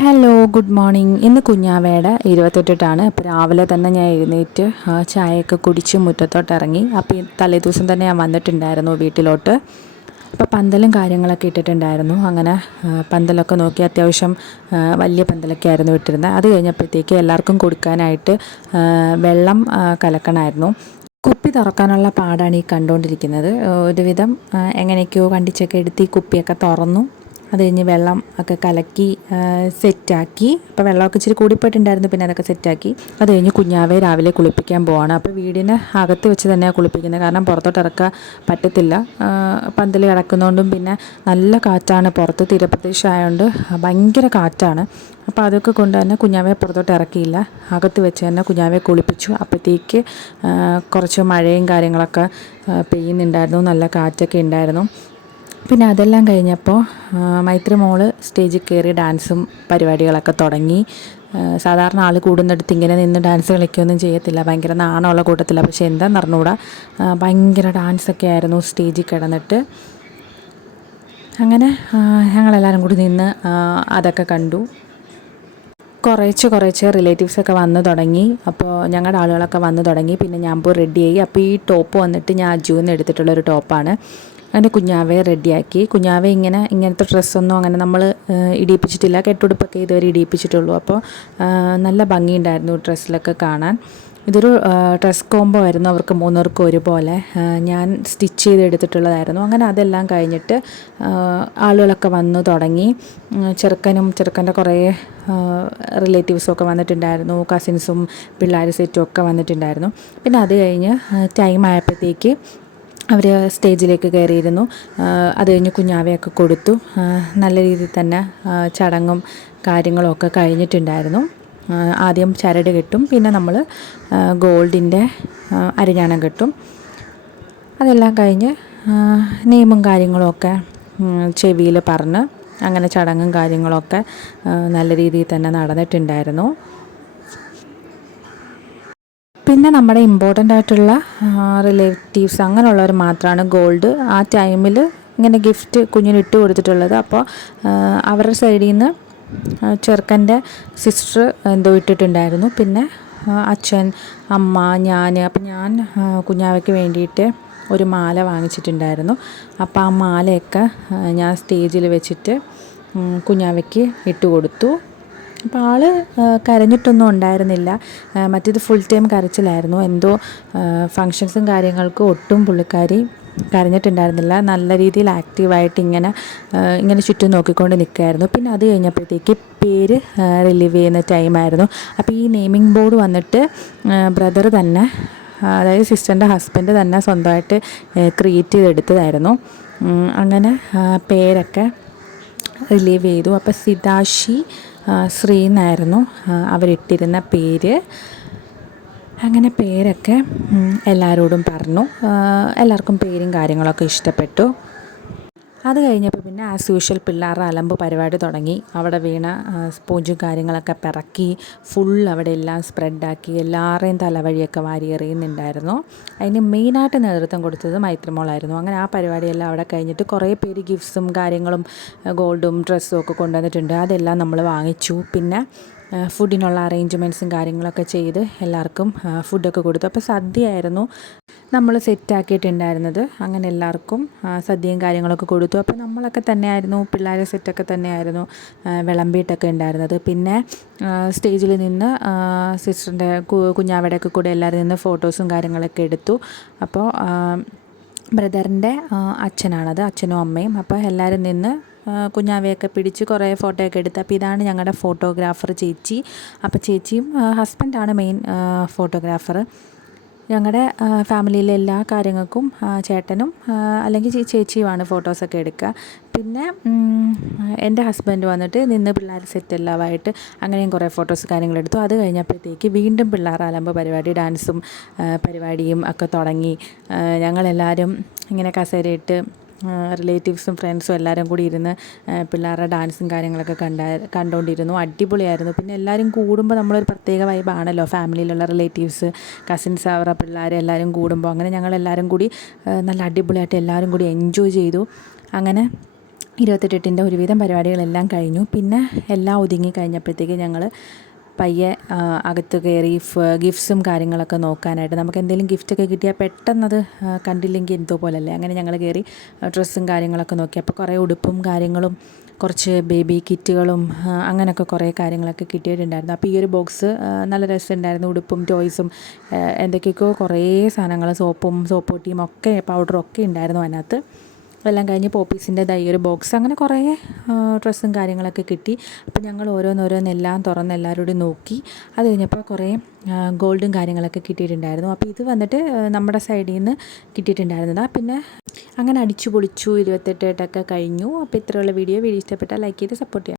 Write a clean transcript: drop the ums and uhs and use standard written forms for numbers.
Hello, good morning. ഇന്ന് കുഞ്ഞാവയുടെ 28 അപ്പോൾ രാവിലെ തന്നെ ഞാൻ എഴുന്നേറ്റ് ചായയൊക്കെ കുടിച്ച് മുറ്റത്തോട്ട് ഇറങ്ങി. അപ്പോൾ ഈ തലേദിവസം തന്നെ ഞാൻ വന്നിട്ടുണ്ടായിരുന്നു വീട്ടിലോട്ട്. അപ്പോൾ പന്തലും കാര്യങ്ങളൊക്കെ ഇട്ടിട്ടുണ്ടായിരുന്നു. അങ്ങനെ പന്തലൊക്കെ നോക്കി അത്യാവശ്യം വലിയ പന്തലൊക്കെ ആയിരുന്നു ഇട്ടിരുന്നത്. അത് കഴിഞ്ഞപ്പോഴത്തേക്ക് എല്ലാവർക്കും കൊടുക്കാനായിട്ട് വെള്ളം കലക്കണമായിരുന്നു. കുപ്പി തുറക്കാനുള്ള പാടാണ് ഈ കണ്ടുകൊണ്ടിരിക്കുന്നത്. ഒരുവിധം എങ്ങനെയൊക്കെയോ കണ്ടിച്ചൊക്കെ എടുത്ത് ഈ കുപ്പിയൊക്കെ തുറന്നു. അത് കഴിഞ്ഞ് വെള്ളം ഒക്കെ കലക്കി സെറ്റാക്കി. അപ്പോൾ വെള്ളമൊക്കെ ഇച്ചിരി കൂടിപ്പോയിട്ടുണ്ടായിരുന്നു, പിന്നെ അതൊക്കെ സെറ്റാക്കി. അത് കഴിഞ്ഞ് കുഞ്ഞാവെ രാവിലെ കുളിപ്പിക്കാൻ പോവാണ്. അപ്പോൾ വീടിന് അകത്ത് വെച്ച് തന്നെയാണ് കുളിപ്പിക്കുന്നത്, കാരണം പുറത്തോട്ട് ഇറക്കാൻ പറ്റത്തില്ല. പന്തൽ കിടക്കുന്നതുകൊണ്ടും പിന്നെ നല്ല കാറ്റാണ്, പുറത്ത് തീരപ്രദേശമായതുകൊണ്ട് ഭയങ്കര കാറ്റാണ്. അപ്പോൾ അതൊക്കെ കൊണ്ട് തന്നെ കുഞ്ഞാവെ പുറത്തോട്ട് ഇറക്കിയില്ല, അകത്ത് വെച്ച് തന്നെ കുഞ്ഞാവെ കുളിപ്പിച്ചു. അപ്പോഴത്തേക്ക് കുറച്ച് മഴയും കാര്യങ്ങളൊക്കെ പെയ്യുന്നുണ്ടായിരുന്നു, നല്ല കാറ്റൊക്കെ ഉണ്ടായിരുന്നു. പിന്നെ അതെല്ലാം കഴിഞ്ഞപ്പോൾ മൈത്രി മോള് സ്റ്റേജിൽ കയറി ഡാൻസും പരിപാടികളൊക്കെ തുടങ്ങി. സാധാരണ ആൾ കൂടുന്നിടത്ത് ഇങ്ങനെ നിന്ന് ഡാൻസ് കളിക്കുകയൊന്നും ചെയ്യത്തില്ല, ഭയങ്കര നാണമുള്ള കൂട്ടത്തില്ല. പക്ഷേ എന്താണെന്ന് അറിഞ്ഞുകൂടാ, ഭയങ്കര ഡാൻസൊക്കെ ആയിരുന്നു സ്റ്റേജിൽ കിടന്നിട്ട്. അങ്ങനെ ഞങ്ങളെല്ലാവരും കൂടി നിന്ന് അതൊക്കെ കണ്ടു. കുറേശ്ശെ റിലേറ്റീവ്സൊക്കെ വന്ന് തുടങ്ങി. അപ്പോൾ ഞങ്ങളുടെ ആളുകളൊക്കെ വന്ന് തുടങ്ങി. പിന്നെ ഞാൻ പോയി റെഡിയായി. അപ്പോൾ ഈ ടോപ്പ് വന്നിട്ട് ഞാൻ അജുവിൽ നിന്ന് എടുത്തിട്ടുള്ളൊരു ടോപ്പാണ്. അങ്ങനെ കുഞ്ഞാവെ റെഡിയാക്കി. കുഞ്ഞാവെ ഇങ്ങനത്തെ ഡ്രസ്സൊന്നും അങ്ങനെ നമ്മൾ ഇടിയിപ്പിച്ചിട്ടില്ല, കെട്ടുടുപ്പൊക്കെ ഇതുവരെ ഇടിയിപ്പിച്ചിട്ടുള്ളൂ. അപ്പോൾ നല്ല ഭംഗിയുണ്ടായിരുന്നു ഡ്രസ്സിലൊക്കെ കാണാൻ. ഇതൊരു ഡ്രസ് കോംബോ ആയിരുന്നു, അവർക്ക് മൂന്നുപേർക്കും ഒരുപോലെ ഞാൻ സ്റ്റിച്ച് ചെയ്തെടുത്തിട്ടുള്ളതായിരുന്നു. അങ്ങനെ അതെല്ലാം കഴിഞ്ഞിട്ട് ആളുകളൊക്കെ വന്നു തുടങ്ങി. ചെറുക്കൻ്റെ കുറേ റിലേറ്റീവ്സും ഒക്കെ വന്നിട്ടുണ്ടായിരുന്നു, കസിൻസും പിള്ളേർ സെറ്റും ഒക്കെ വന്നിട്ടുണ്ടായിരുന്നു. പിന്നെ അത് കഴിഞ്ഞ് ടൈം ആയപ്പോഴത്തേക്ക് അവർ സ്റ്റേജിലേക്ക് കയറിയിരുന്നു. അത് കഴിഞ്ഞ് കുഞ്ഞാവയൊക്കെ കൊടുത്തു. നല്ല രീതിയിൽ തന്നെ ചടങ്ങും കാര്യങ്ങളും ഒക്കെ കഴിഞ്ഞിട്ടുണ്ടായിരുന്നു. ആദ്യം ചരട് കെട്ടും, പിന്നെ നമ്മൾ ഗോൾഡിൻ്റെ അരിഞ്ഞാണം കെട്ടും. അതെല്ലാം കഴിഞ്ഞ് നെയിമും കാര്യങ്ങളുമൊക്കെ ചെവിയിൽ പറഞ്ഞ് അങ്ങനെ ചടങ്ങും കാര്യങ്ങളൊക്കെ നല്ല രീതിയിൽ തന്നെ നടന്നിട്ടുണ്ടായിരുന്നു. പിന്നെ നമ്മുടെ ഇമ്പോർട്ടൻ്റ് ആയിട്ടുള്ള റിലേറ്റീവ്സ് അങ്ങനെയുള്ളവർ മാത്രമാണ് ഗോൾഡ് ആ ടൈമിൽ ഇങ്ങനെ ഗിഫ്റ്റ് കുഞ്ഞിന് ഇട്ട് കൊടുത്തിട്ടുള്ളത്. അപ്പോൾ അവരുടെ സൈഡിൽ നിന്ന് ചെറുക്കൻ്റെ സിസ്റ്റർ എന്തോ ഇട്ടിട്ടുണ്ടായിരുന്നു. പിന്നെ അച്ഛൻ, അമ്മ, ഞാൻ. അപ്പം ഞാൻ കുഞ്ഞാവയ്ക്ക് വേണ്ടിയിട്ട് ഒരു മാല വാങ്ങിച്ചിട്ടുണ്ടായിരുന്നു. അപ്പോൾ ആ മാലയൊക്കെ ഞാൻ സ്റ്റേജിൽ വെച്ചിട്ട് കുഞ്ഞാവയ്ക്ക് ഇട്ട് കൊടുത്തു. അപ്പോൾ ആൾ കരഞ്ഞിട്ടൊന്നും ഉണ്ടായിരുന്നില്ല, മറ്റേത് ഫുൾ ടൈം കരച്ചിലായിരുന്നു. എന്തോ ഫങ്ഷൻസും കാര്യങ്ങൾക്കും ഒട്ടും പുള്ളിക്കാരി കരഞ്ഞിട്ടുണ്ടായിരുന്നില്ല. നല്ല രീതിയിൽ ആക്റ്റീവായിട്ട് ഇങ്ങനെ ചുറ്റും നോക്കിക്കൊണ്ട് നിൽക്കുകയായിരുന്നു. പിന്നെ അത് കഴിഞ്ഞപ്പോഴത്തേക്ക് പേര് റിലീവ് ചെയ്യുന്ന ടൈമായിരുന്നു. അപ്പോൾ ഈ നെയിമിംഗ് ബോർഡ് വന്നിട്ട് ബ്രദർ തന്നെ, അതായത് സിസ്റ്ററിൻ്റെ ഹസ്ബൻഡ് തന്നെ സ്വന്തമായിട്ട് ക്രിയേറ്റ് ചെയ്തെടുത്തതായിരുന്നു. അങ്ങനെ പേരൊക്കെ റിലീവ് ചെയ്തു. അപ്പോൾ സിതാഷി ശ്രീ എന്നായിരുന്നു അവരിട്ടിരുന്ന പേര്. അങ്ങനെ പേരൊക്കെ എല്ലാവരോടും പറഞ്ഞു. എല്ലാവർക്കും പേരും കാര്യങ്ങളൊക്കെ ഇഷ്ടപ്പെട്ടു. അത് കഴിഞ്ഞപ്പോൾ പിന്നെ ആസ് യൂഷ്വൽ പിള്ളേരുടെ അലമ്പ് പരിപാടി തുടങ്ങി. അവിടെ വീണ സ്പോഞ്ചും കാര്യങ്ങളൊക്കെ പിറക്കി അവിടെ എല്ലാം സ്പ്രെഡാക്കി എല്ലാവരുടെയും തലവഴിയൊക്കെ വാരി എറിയുന്നുണ്ടായിരുന്നു. അതിന് മെയിനായിട്ട് നേതൃത്വം കൊടുത്തത് മൈത്രിമോളായിരുന്നു. അങ്ങനെ ആ പരിപാടിയെല്ലാം അവിടെ കഴിഞ്ഞിട്ട് കുറേ പേര് ഗിഫ്റ്റ്സും കാര്യങ്ങളും ഗോൾഡും ഡ്രസ്സും ഒക്കെ കൊണ്ടുവന്നിട്ടുണ്ട്. അതെല്ലാം നമ്മൾ വാങ്ങിച്ചു. പിന്നെ ഫുഡിനുള്ള അറേഞ്ച്മെൻറ്റ്സും കാര്യങ്ങളൊക്കെ ചെയ്ത് എല്ലാവർക്കും ഫുഡൊക്കെ കൊടുത്തു. അപ്പോൾ സദ്യയായിരുന്നു നമ്മൾ സെറ്റാക്കിയിട്ടുണ്ടായിരുന്നത്. അങ്ങനെ എല്ലാവർക്കും സദ്യയും കാര്യങ്ങളൊക്കെ കൊടുത്തു. അപ്പോൾ നമ്മളൊക്കെ തന്നെയായിരുന്നു, പിള്ളേരെ സെറ്റൊക്കെ തന്നെയായിരുന്നു വിളമ്പിയിട്ടൊക്കെ ഉണ്ടായിരുന്നത്. പിന്നെ സ്റ്റേജിൽ നിന്ന് സിസ്റ്ററിൻ്റെ കുഞ്ഞാവയുടെയൊക്കെ കൂടെ എല്ലാവരും നിന്ന് ഫോട്ടോസും കാര്യങ്ങളൊക്കെ എടുത്തു. അപ്പോൾ ബ്രദറിൻ്റെ അച്ഛനാണത്, അച്ഛനും അമ്മയും. അപ്പോൾ എല്ലാവരും നിന്ന് കുഞ്ഞാവയൊക്കെ പിടിച്ച് കുറേ ഫോട്ടോയൊക്കെ എടുത്ത്. അപ്പോൾ ഇതാണ് ഞങ്ങളുടെ ഫോട്ടോഗ്രാഫർ ചേച്ചി. അപ്പോൾ ചേച്ചിയും ഹസ്ബൻഡാണ് മെയിൻ ഫോട്ടോഗ്രാഫർ. ഞങ്ങളുടെ ഫാമിലിയിലെ എല്ലാ കാര്യങ്ങൾക്കും ചേട്ടനും അല്ലെങ്കിൽ ചേച്ചിയുമാണ് ഫോട്ടോസൊക്കെ എടുക്കുക. പിന്നെ എൻ്റെ ഹസ്ബൻഡ് വന്നിട്ട് നിന്ന് പിള്ളേർ സെറ്റെല്ലാമായിട്ട് അങ്ങനെയും കുറേ ഫോട്ടോസ് കാര്യങ്ങളെടുത്തു. അത് കഴിഞ്ഞപ്പോഴത്തേക്ക് വീണ്ടും പിള്ളേർ അലമ്പ് പരിപാടി, ഡാൻസും പരിപാടിയും ഒക്കെ തുടങ്ങി. ഞങ്ങളെല്ലാവരും ഇങ്ങനെ കസേരയിട്ട് റിലേറ്റീവ്സും ഫ്രണ്ട്സും എല്ലാവരും കൂടി ഇരുന്ന് പിള്ളേരുടെ ഡാൻസും കാര്യങ്ങളൊക്കെ കണ്ടുകൊണ്ടിരുന്നു. അടിപൊളിയായിരുന്നു. പിന്നെ എല്ലാവരും കൂടുമ്പോൾ നമ്മളൊരു പ്രത്യേക വൈബാണല്ലോ, ഫാമിലിയിലുള്ള റിലേറ്റീവ്സ്, കസിൻസ്, അവരുടെ പിള്ളേർ എല്ലാവരും കൂടുമ്പോൾ. അങ്ങനെ ഞങ്ങളെല്ലാവരും കൂടി നല്ല അടിപൊളിയായിട്ട് എല്ലാവരും കൂടി എൻജോയ് ചെയ്തു. അങ്ങനെ 28 ഒരുവിധം പരിപാടികളെല്ലാം കഴിഞ്ഞു. പിന്നെ എല്ലാം ഒതുങ്ങി കഴിഞ്ഞപ്പോഴത്തേക്ക് ഞങ്ങൾ പയ്യെ അകത്ത് കയറി ഗിഫ്റ്റ്സും കാര്യങ്ങളൊക്കെ നോക്കാനായിട്ട്. നമുക്ക് എന്തെങ്കിലും ഗിഫ്റ്റൊക്കെ കിട്ടിയാൽ പെട്ടെന്നത് കണ്ടില്ലെങ്കിൽ എന്തോ പോലല്ലേ. അങ്ങനെ ഞങ്ങൾ കയറി ഡ്രസ്സും കാര്യങ്ങളൊക്കെ നോക്കി. അപ്പോൾ കുറേ ഉടുപ്പും കാര്യങ്ങളും കുറച്ച് ബേബി കിറ്റുകളും അങ്ങനെയൊക്കെ കുറേ കാര്യങ്ങളൊക്കെ കിട്ടിയിട്ടുണ്ടായിരുന്നു. അപ്പോൾ ഈ ഒരു ബോക്സ് നല്ല രസമുണ്ടായിരുന്നു. ഉടുപ്പും ടോയ്സും എന്തൊക്കെയൊക്കെയോ കുറേ സാധനങ്ങൾ, സോപ്പ് പൊട്ടിയും ഒക്കെ പൗഡറും ഒക്കെ ഉണ്ടായിരുന്നു അതിനകത്ത്. എല്ലാം കഴിഞ്ഞ് പോപ്പീസിൻ്റെ ഈ ഒരു ബോക്സ്, അങ്ങനെ കുറേ ഡ്രസ്സും കാര്യങ്ങളൊക്കെ കിട്ടി. അപ്പോൾ ഞങ്ങൾ ഓരോന്നെല്ലാം തുറന്ന് എല്ലാവരോടും നോക്കി. അത് കഴിഞ്ഞപ്പോൾ കുറേ ഗോൾഡും കാര്യങ്ങളൊക്കെ കിട്ടിയിട്ടുണ്ടായിരുന്നു. അപ്പോൾ ഇത് വന്നിട്ട് നമ്മുടെ സൈഡിൽ നിന്ന് കിട്ടിയിട്ടുണ്ടായിരുന്നതാണ്. പിന്നെ അങ്ങനെ അടിച്ചു പൊളിച്ചു 28 കഴിഞ്ഞു. അപ്പോൾ ഇത്രയുള്ള വീഡിയോ ഇഷ്ടപ്പെട്ടാൽ ലൈക്ക് ചെയ്ത് സപ്പോർട്ട് ചെയ്യാം.